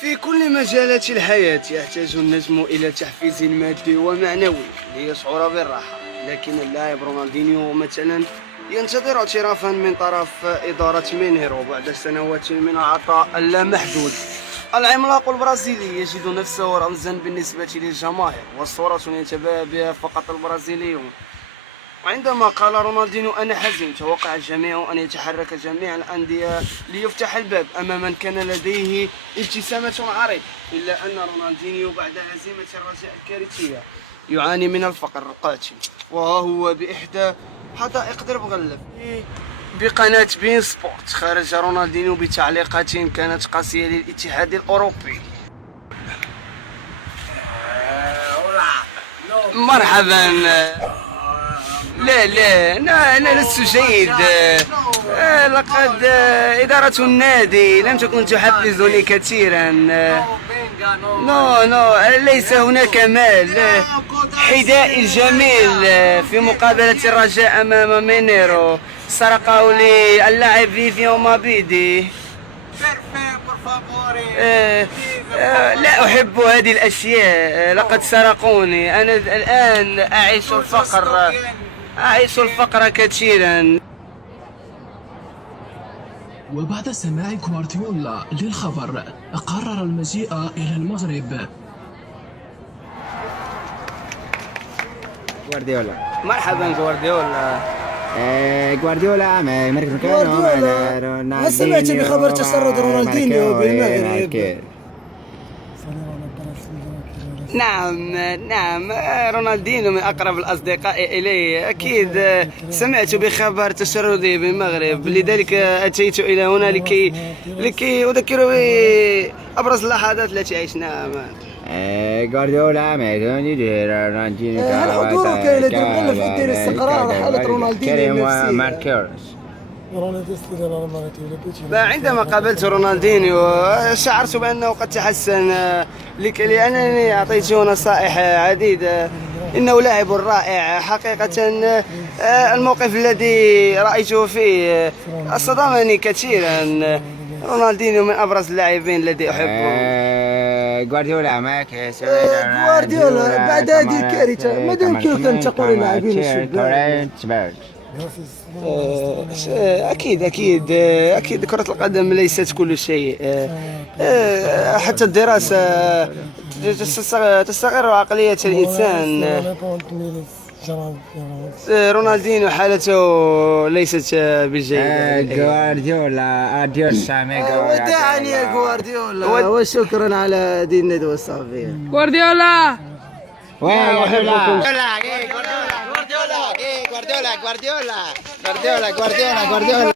في كل مجالات الحياة يحتاج النجم إلى تحفيز مادي ومعنوي ليشعر بالراحة، لكن اللاعب رونالدينيو مثلا ينتظر اعترافا من طرف إدارة مينيرو بعد سنوات من العطاء اللامحدود. العملاق البرازيلي يجد نفسه رمزا بالنسبة للجماهير وصورة يتباهى بها فقط البرازيليون. وعندما قال رونالدينيو أنا حزين، توقع الجميع أن يتحرك جميع الأندية ليفتح الباب أمام من كان لديه ابتسامة عريضة، إلا أن رونالدينيو بعد هزيمة الرجاء الكارثية يعاني من الفقر القاتل. وها هو بإحدى حدائق درب غلب بقناة بين سبورت خرج رونالدينيو بتعليقات كانت قاسية للاتحاد الأوروبي. مرحبا. لا أنا لست جيد. لقد إدارة النادي لم تكن تحفزني كثيرا. نو ليس هناك مال. حذاء الجميل في مقابلة الرجاء أمام مينيرو سرقه لي اللاعب فيفيو مابيدي. لا أحب هذه الأشياء، لقد سرقوني. أنا الآن أعيش الفقر كثيرا. وبعد سماع غوارديولا للخبر قرر المجيء إلى المغرب. غوارديولا مرحبا غوارديولا. غوارديولا مركز مكانه مع رونالدينيو. ما سمعت بخبر تسرد رونالدينيو بالمغرب؟ نعم رونالدينيو من أقرب الأصدقاء إلي. أكيد سمعت بخبر تشرده بالمغرب، لذلك أتيت إلى هنا لكي أذكر بأبرز اللحظات التي عشناها معا. غوارديولا رونالدينيو حضورك إلى درب غلب في دير استقرار حالة رونالدينيو النفسية. عندما قابلت رونالدينيو شعرت بأنه قد تحسن، لأنني أعطيته نصائح عديدة. إنه لاعب رائع حقيقة. الموقف الذي رأيته فيه صدمني كثيرا. رونالدينيو من أبرز اللاعبين الذي أحبهم. غوارديولا معك. غوارديولا بعد هذه الكارثة ماذا يمكنك أن تقول للاعبين الشباب؟ أكيد كرة القدم ليست كل شيء. حتى الدراسة تستقر عقلية الإنسان. رونالدينيو حالته ليست بالجيدة. غوارديولا ودعني يا غوارديولا وشكرا على هذه الندوة الصافية. غوارديولا غوارديولا